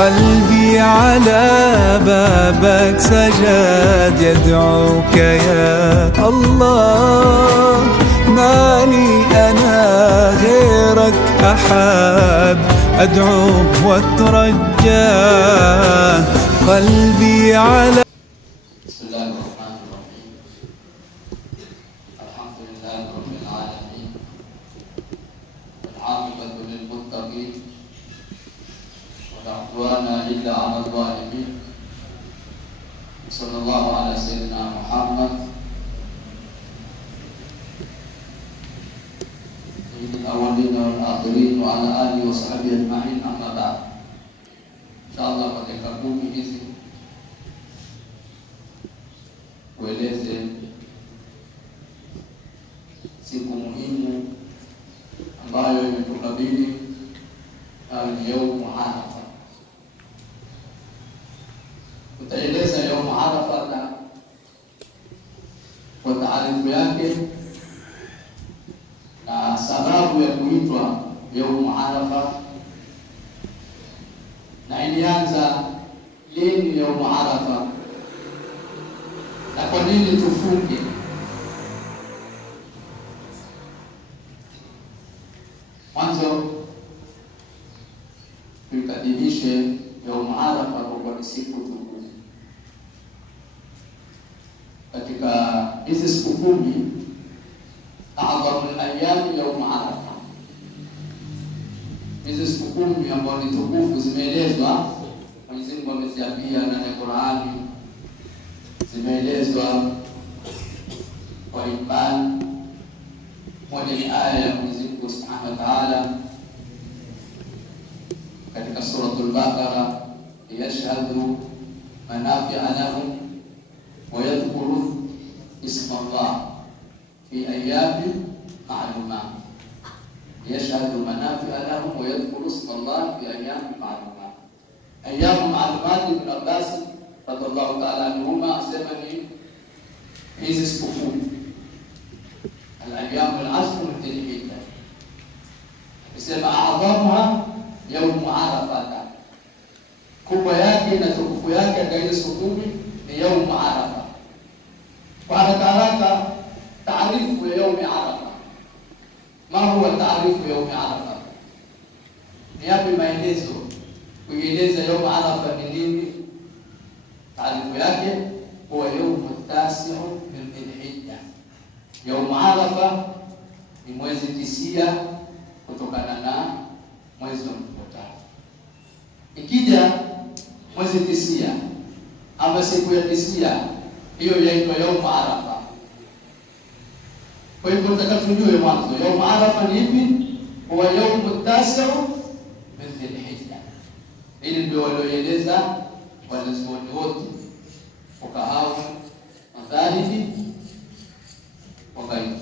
قلبي على بابك سجد يدعوك يا الله. ما لي أنا غيرك أحد أدعوك واترجى. قلبي على بسم الله الرحمن الرحيم. الحمد لله رب العالمين والعاقبة للمتقين ولا عدوان إلا على الظالمين. صلى الله على سيدنا محمد سيد الأولين والآخرين وعلى آله وصحبه أجمعين. أما بعد، إن شاء الله katika kumi hizi kueleze siku muhimu ambayo imetukabili ni yaumu Arafa. Tutaeleza yaumu Arafa na kwa taarifu yake na sababu ya kuitwa yaumu Arafa, na ilianza lini yaumu Arafa na kwa nini tufunge. Mwanzo tuikadimishe yaumu Arafa kwa ni siku tukufu. Katika hizi siku 10 a'dhamul ayyam yaumu Arafa. Hizi siku 10 ambazo ni tukufu zimeelezwa, Mwenyezi Mungu ameziambia ndani ya Qur'ani, zimeelezwa kwa ibani. Moja ni aya ya Mwenyezi Mungu Subhanahu wa Ta'ala katika suratul Baqara, yashhadu manafi'a lahum wa yadhkuru isma Allah fi ayyamin ma'lumat. Yashhadu manafi'a lahum wa yadhkuru isma Allah fi ayyamin ma'lumat. Ayyamin ma'lumat, Ibn Abbas radhiallahu ta'ala anhuma asema ni hizi siku 10 al-ayyam al-ashr min dhil-hijja. Asema a'dhamuha yawm Arafa, kubwa yake na tukufu yake katika hizo siku 10 ni yawm Arafa. Kwa haraka taarifu ya yawm Arafa. Ma huwa taarifu ya yawm Arafa? Ni yapi maelezo kueleza yawm Arafa ni nini? Taarifu yake huwa yaumu tasi'u min dhil-hijja. Yaumu Arafa ni mwezi 9 kutokana na mwezi wa mkutano. Ikija mwezi 9 ama siku ya 9, hiyo yaitwa yaumu Arafa. Kwa hivyo tutakatujue mwanzo yaumu Arafa ni ipi? Huwa yaumu tasi'u min dhil-hijja. Hili ndio walioeleza wanazuoni wote, fuqaha, madhahibi, wagaibu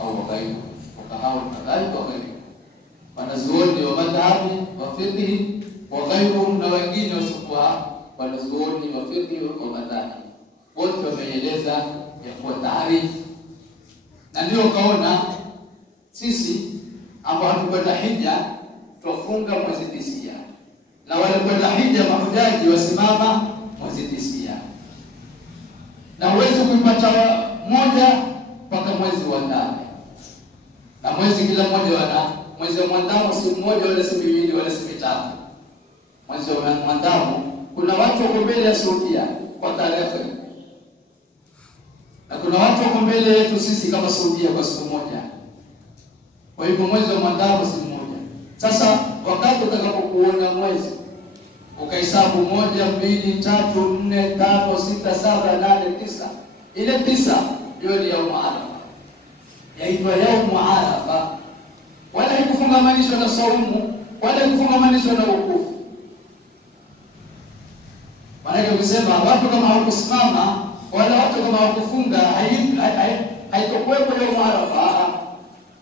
au wagaibu, fuqaha, madhahibi, wagaibu, wanazuoni wa madhhabi wa fiqh, wagaibu na wengine wasiokuwa wanazuoni wa fiqh wa madhahibi, wote wameeleza ya kwa taarifu. Na ndio kaona sisi ambao hatukwenda hija tufunga mwezi 9, na wale kwenda hija mahujaji wasimama mwezi 9, na uweze kuipata moja mpaka mwezi wa 8. Na mwezi kila mmoja wana mwezi wa mwandamo, si mmoja wala si miwili wala si mitatu. Mwezi wa mwandamo kuna watu wako mbele ya Saudia kwa tarehe, na kuna watu wako mbele yetu sisi kama Saudia kwa siku moja. Kwa hivyo mwezi wa mwandamo si mmoja. Sasa wakati utakapokuona mwezi ukahesabu 1, 2, 3, 4, 5, 6, 7, 8, 9, ile 9 ndio ni yaumu Arafa. Yaitwa yaumu Arafa. Wala haikufungamanishwa na saumu, wala haikufungamanishwa na wukufu. Maana ukisema watu kama hawakusimama wala watu kama hawakufunga, haitokuwepo yaumu Arafa.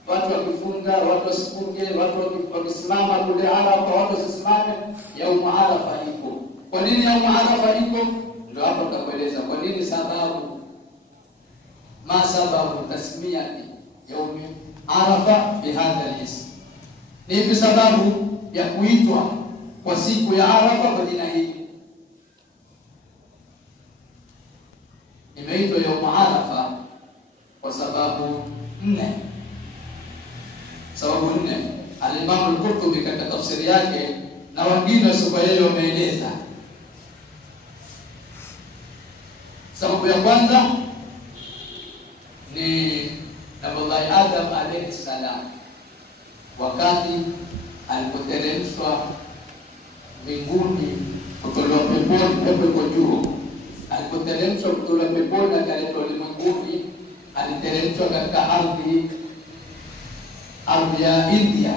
Watu wakifunga, watu wasifunge, watu wakisimama kule Arafa, watu wasisimame, yaumu Arafa iko. Kwa nini yaumu Arafa iko? Ndio hapo tutakueleza kwa nini, sababu ma sababu tasmiyati yaumi Arafa bihadha al-ism. Ni sababu ya kuitwa kwa siku ya Arafa kwa jina hili. Imeitwa Yawm Arafa kwa sababu 4. Sababu 4. Al-Imam Al-Qurtubi katika tafsiri yake na wengine wasiokuwa yeye wameeleza. Sababu ya kwanza ni Nabii Adam alayhi salam, wakati alipoteremshwa mbinguni kutolewa peponi, pepo iko juu. Alipoteremshwa kutolewa peponi akaletwa ulimwenguni, aliteremshwa katika ardhi ya India,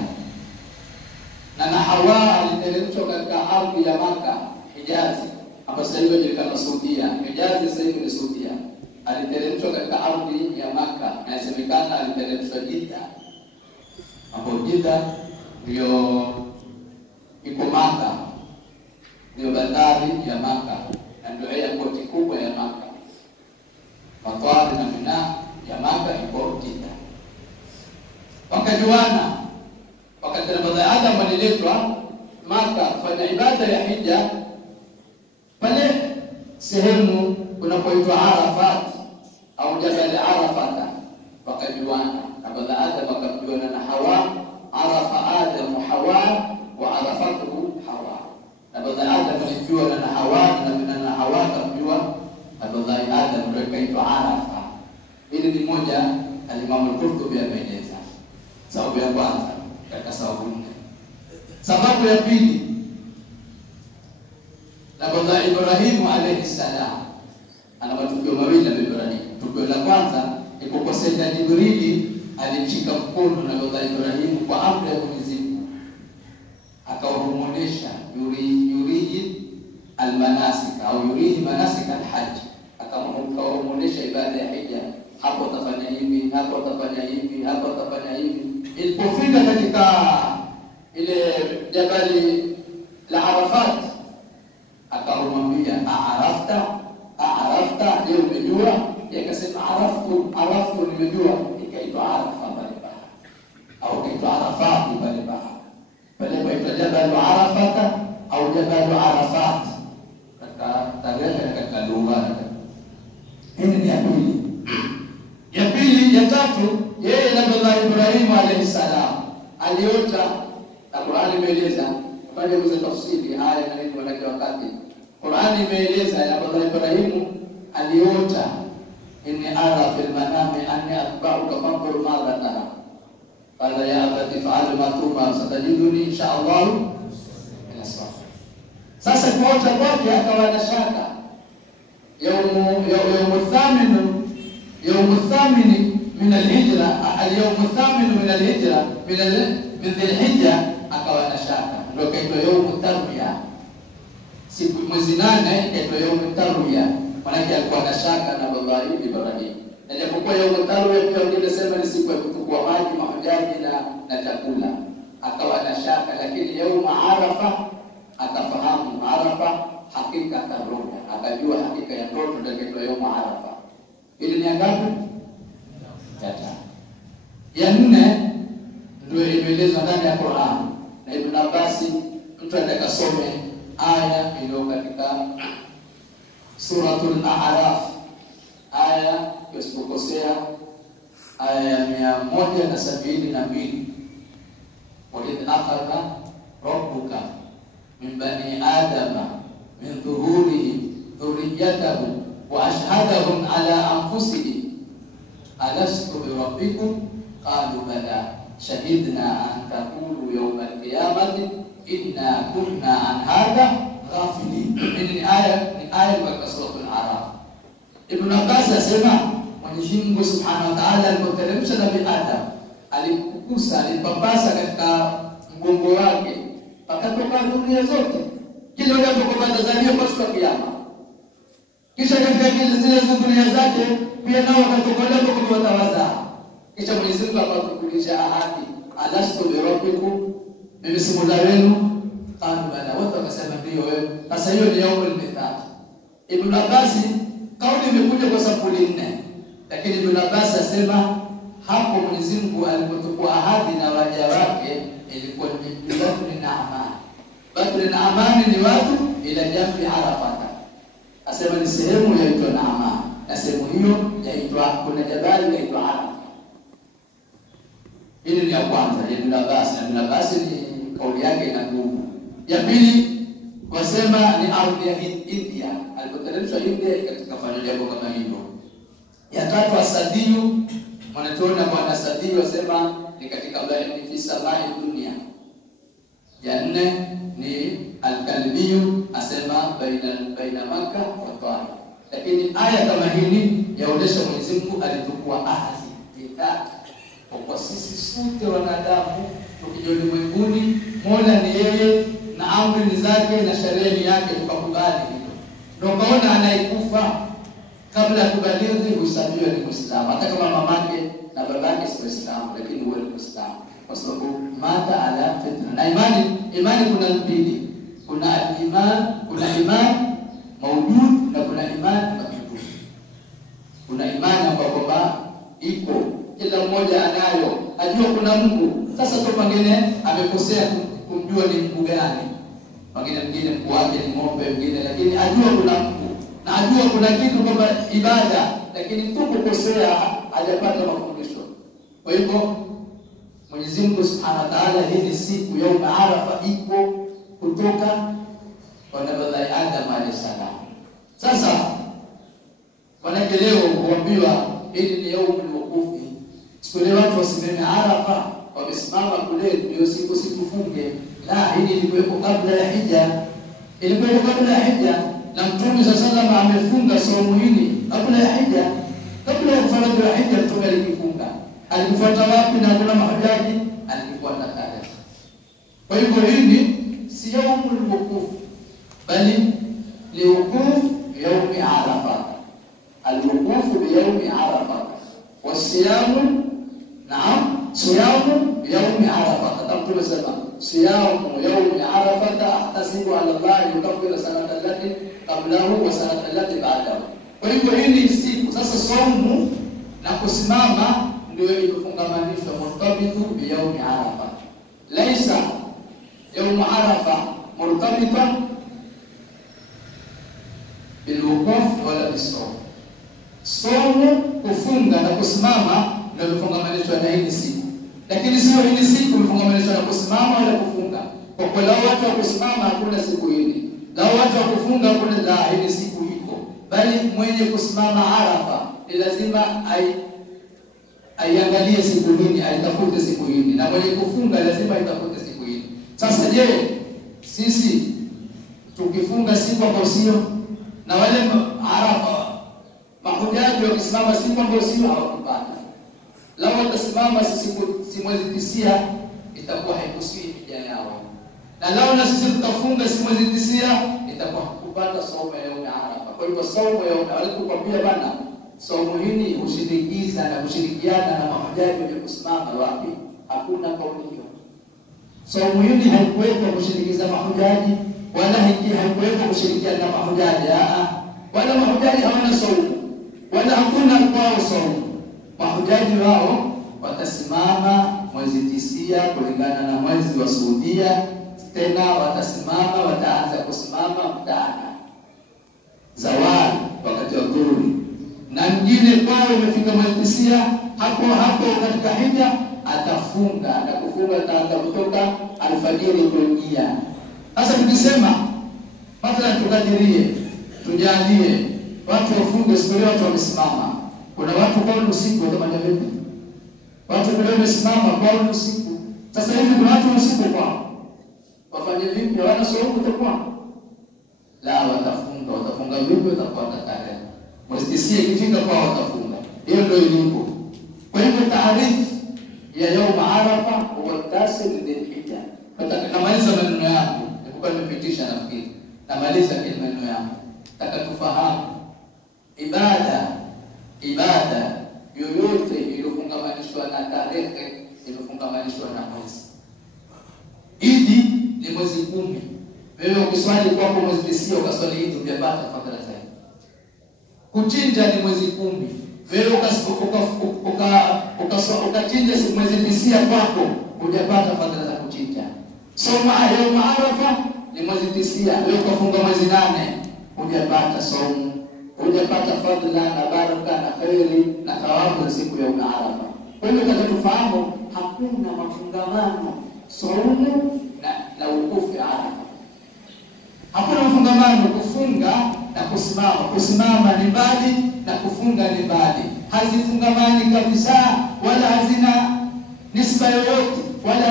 na Hawa aliteremshwa katika ardhi ya Maka, Hijazi, hapa sasa hivi inajulikana Saudia. Hijazi sasa hivi ni Saudia. Aliteremshwa katika ardhi ya Maka, na inasemekana aliteremshwa Jeddah. Hapo Jeddah ndio iko Maka, ndio bandari ya Maka, na ndio airport kubwa ya Maka. Matwari na Mina ya Maka iko Jeddah. Wakajuana, wakati Nabii Adam aliletwa Maka kufanya ibada ya hija, pale sehemu kunapoitwa Arafat au Jabal Arafat, wakajuana. Nabii Adam akamjuana na Hawa, arafa Adam Hawa wa arafatuhu Hawa. Nabii Adam alijuana na Hawa, na Hawa akamjua Nabii Adam, ndio ikaitwa Arafa. Hili ni moja Al-Imam Al-Qurtubi ameeleza. Sababu ya kwanza katika sababu 4. Sababu ya pili, Nabii Ibrahim alayhi salam ana matukio mawili na Ibrahim. Tukio la kwanza ni kwa Sayyidina Jibril alimshika mkono na Nabii Ibrahim kwa amri ya Mwenyezi Mungu, akawaonesha yurihi almanasik au yurihi manasik alhajj, akawaonesha ibada ya hija. Hapo utafanya hivi, hapo utafanya hivi, hapo utafanya hivi. Ilipofika katika ile jabali la Arafat, akamwambia Arafta, leo umejua? Yakasema araftu, nimejua. Ikaitwa Arafa pale Baha, au ikaitwa Arafat pale Baha, pale kwa jabal Arafat au jabal Arafat katika tarehe katika lugha. Hii ni ya pili. Ya pili, ya tatu, yeye Nabii Ibrahim alayhi salam aliota, na Qur'ani imeeleza baada ya tafsiri haya na nini wala wakati. Qur'ani imeeleza Nabii Ibrahim aliota, inni ara fil manami anni atba'uka fanzur madha tara, qala ya abati fa'al ma tuma satajiduni insha Allah min as-sabir. Sasa kuota kwake akawa na shaka. يوم الثامن من الهجرة، اليوم الثامن من الهجرة من ذي الحجة akawa na shaka, ndio kaitwa yaumu tarwiya. Siku mwezi 8 kaitwa yaumu tarwiya, maana alikuwa na shaka na Nabii Ibrahim. Na japokuwa yaumu tarwiya pia wengine sema ni siku ya kuchukua maji, mahujaji na chakula, akawa na shaka. Lakini yaumu Arafa akafahamu Arafa hakika tarwiya, akajua hakika ya ndoto, ndio kaitwa yaumu Arafa. Ili ni ngapi? Ya 4 ndio imeelezwa ndani ya Qur'an. Na Ibn Abbas, mtu atakasome aya iliyo katika suratul A'raf, aya usipokosea aya ya 172. Wa idh akhadha rabbuka min bani adama min dhuhurihim dhurriyyatahum wa ashhadahum ala anfusihim alastu bi rabbikum qalu bala shahidna an taqulu yawm al-qiyamati inna kunna an hadha ghafilin. Ni aya katika suratul A'raf. Ibn Abbas asema Mwenyezi Mungu Subhanahu wa Ta'ala alipoteremsha Nabii Adam, alipapasa katika mgongo wake, akatoka dunia zote, kila mmoja kwa atazaliwa kwa siku ya kiyama. Kisha katika zile dunia zake pia nao wakatoka kwa watawazaa. Kisha Mwenyezi Mungu akatukulisha ahadi, alastu bi rabbikum, mimi si mola wenu? Qalu bala, wote wakasema ndio wewe. Sasa hiyo ni yaumul mithaq. Ibn Abbas, kauli imekuja kwa sababu 4, lakini Ibn Abbas asema hapo Mwenyezi Mungu alipochukua ahadi na waja wake ilikuwa ni neema. Badri na Amani ni watu ila jambi Arafata. Asema ni sehemu yaitwa Naama, na sehemu hiyo yaitwa, kuna jabali yaitwa Arafa. Hili ni ya kwanza, ya Ibn Abbas. Na Ibn Abbas ni kauli yake ina nguvu. Ya pili wasema ni ardhi ya India, alipoteremshwa India katika fanya jambo kama hilo. Ya tatu Asadiyu, mwanatona bwana Asadiyu wasema ni katika bahari fi samai dunia. Ya nne ni Al-Kalbiyu, asema baina Makkah wa Taif. Lakini aya kama hili yaonesha Mwenyezi Mungu alitukua ahadi bidhaa kwa sisi sote wanadamu tukija ulimwenguni, Mola ni yeye na amri ni zake na sheria ni yake, tukakubali hilo. Ndio kaona anayekufa kabla ya kubalighi huhesabiwa ni Muislamu, hata kama mamake na babake si Muislamu, lakini huwa ni Muislamu kwa sababu mata ala fitra. Na imani kuna mbili, kuna iman maujud na kuna iman mabudud. Kuna imani ambayo iko kila mmoja anayo, ajua kuna Mungu. Sasa tu pengine amekosea kumjua ni Mungu gani, pengine mwingine Mungu wake ni ng'ombe mwingine, lakini ajua kuna Mungu na ajua kuna kitu kwamba ibada, lakini tu kukosea hajapata mafundisho. Kwa hivyo Mwenyezi Mungu Subhanahu wa Ta'ala, hii ni siku ya Arafa iko kutoka kwa Nabii Adam alayhi salam. Sasa wanakeleo kuambiwa hili ni yaumul wuqufi. Siku ile watu wasimame Arafa, wamesimama kule ndio siku situfunge. La, hili ilikuwa kabla ya Hija. Ilikuwa kabla ya Hija, na Mtume sallallahu amefunga saumu hili kabla ya Hija. Kabla ya kufanya Hija Mtume alikifunga. Alifuata wapi na kuna mahujaji? Alifuata Kaaba. Kwa hivyo hili si yaumul wuquf, bali ni wuquf yaumi Arafa. Al-wuquf bi yaumi Arafa. Wasiyamu, naam, siyamu yaumi Arafa. Mtume sema siyamu yaumi Arafa ahtasibu ala Allah yukaffira sanata allati qablahu wa sanata allati ba'dahu. Kwa hivyo hili siku sasa saumu na kusimama ndio ilifungamanishwa murtabitu bi yaumi Arafa. Laisa yaum Arafa murtabita bil wuquf wala bis-sawm. Saumu, kufunga na kusimama ndio ilifungamanishwa na hili siku. Lakini sio hili siku ilifungamanishwa na kusimama wala kufunga. Kwa kuwa lao watu wa kusimama hakuna siku hili. Lao watu wa kufunga hakuna la hili siku iko. Bali mwenye kusimama Arafa ni lazima aiangalie siku hili, aitafute siku hili, na mwenye kufunga lazima aitafute siku hili. Sasa je, sisi tukifunga siku ambayo sio, na wale Arafa mahujaji wakisimama siku ambayo sio hawakupata. Lao watasimama si mwezi 9 itakuwa haikusii hija yao. Na lao na sisi tutafunga si mwezi 9 itakuwa kupata saumu ya yaum Arafa. Kwa hivyo saumu ya yaum Arafa tukwambia bana, saumu hili ushirikiza na kushirikiana na mahujaji wenye kusimama wapi? Hakuna kauli hiyo. Saumu hili haikuwekwa kushirikiza mahujaji, wala haikuwekwa kushirikiana na mahujaji. Wala mahujaji hawana saumu, wala hakuna kwao saumu. Mahujaji wao watasimama mwezi 9 kulingana na mwezi wa Saudia. Tena watasimama, wataanza kusimama mchana zawadi wakati wa dhuhuri. Na mwingine kwao imefika mwezi 9 hapo katika Hija atafunga, na kufunga ataanza kutoka alfajiri kuingia. Sasa tukisema mathalan tukadirie, tujalie watu wafunge siku ile, watu wamesimama. Kuna watu kwa usiku watamanya vipi? Watu wale wamesimama kwa usiku. Sasa hivi kuna watu usiku kwa wafanye vipi? Hawana saumu itakuwa la, watafunga vipi? Watafuata tarehe mwezi 9 ikifika kwa watafunga. Hiyo ndio ilivyo. Kwa hivyo taarifu ya yaum Arafa huwa tasir dhil-hijja. Namaliza maneno yangu, nilikuwa nimepitisha nafikiri. Namaliza maneno yangu. Nataka tufahamu ibada yoyote iliyofungamanishwa na tarehe, iliyofungamanishwa na mwezi. Idi ni mwezi 10. Wewe ukiswali kwa mwezi 9 ukaswali Idi hujapata fadhila zaidi. Kuchinja ni mwezi 10. Wewe ukachinja mwezi 9 kwako hujapata fadhila za kuchinja. Saumu ya Arafa ni mwezi 9, leo kafunga mwezi 8, hujapata saumu, hujapata fadhila na baraka na khairi na thawabu siku ya Arafa. Kwa hiyo tufahamu hakuna mafungamano saumu na wukufu Arafa. Hakuna mafungamano kufunga na kusimama. Kusimama ni mbali na kufunga ni mbali. Hazifungamani kabisa, wala hazina nisba yoyote, wala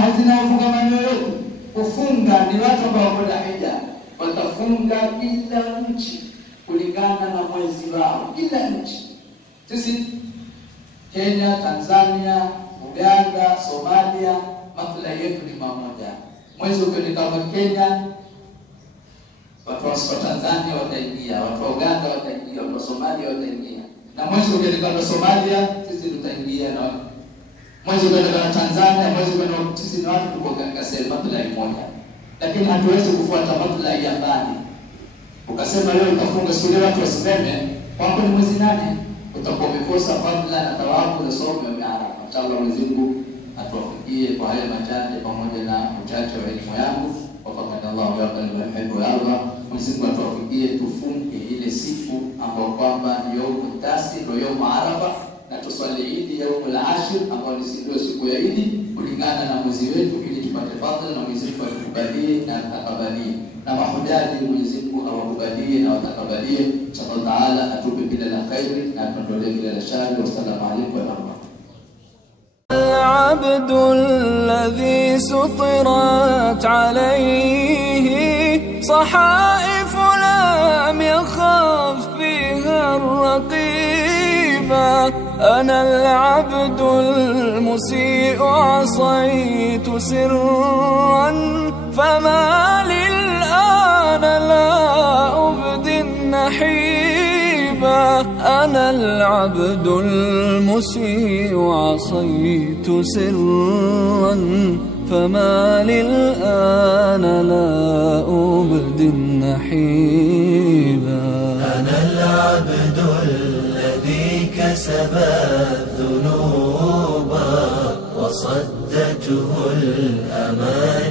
hazina mafungamano yoyote. Kufunga ni watu ambao wako na hija, watafunga kila nchi kulingana na mwezi wao, kila nchi. Sisi Kenya, Tanzania, Uganda, Somalia, matula yetu ni mamoja. Mwezi ukiwa kama Kenya, watu wa Tanzania wataingia, watu wa Uganda wataingia, watu wa Somalia wataingia. Na mwezi ukiwa kama Somalia, sisi tutaingia, na mwezi ukiwa kama Tanzania, mwezi ukiwa sisi na watu tuko katika sehemu matula moja. Lakini hatuwezi kufuata matula ya mbali. Ukasema leo utafunga siku ile watu wasimame, kwako ni mwezi 8, utakuwa umekosa fadhila na thawabu za somo ya Arafa. Inshallah Mwenyezi Mungu atuwafikie kwa haya machache pamoja na uchache wa elimu yangu. Wafaqanallahu wa yuhibbu Allah. Mwenyezi Mungu atuwafikie tufunge ile siku ambayo kwamba ni yaumu tasi, ndio yaumu Arafa, na tuswali Eid yaumul ashir ambayo ni siku ya Eid kulingana na mwezi wetu, ili tupate fadhila na Mwenyezi Mungu atukubalie na atakabalie. Na mahujaji Mwenyezi Mungu awakubalie na watakabalie. Inshallah Taala atupe bila la khairi na atuondolee bila la shari. Wassalamu alaykum wa rahmatullahi. العبد الذي سطرت عليه صحائف لم يخف فيها الرقيبة. أنا العبد المسيء عصيت سرا فما للآن لا أبدي النحيبة. أنا العبد المسيء عصيت سرا فما للآن لا أبدي النحيبة. أنا العبد الذي كسب الذنوب وصدته الأماني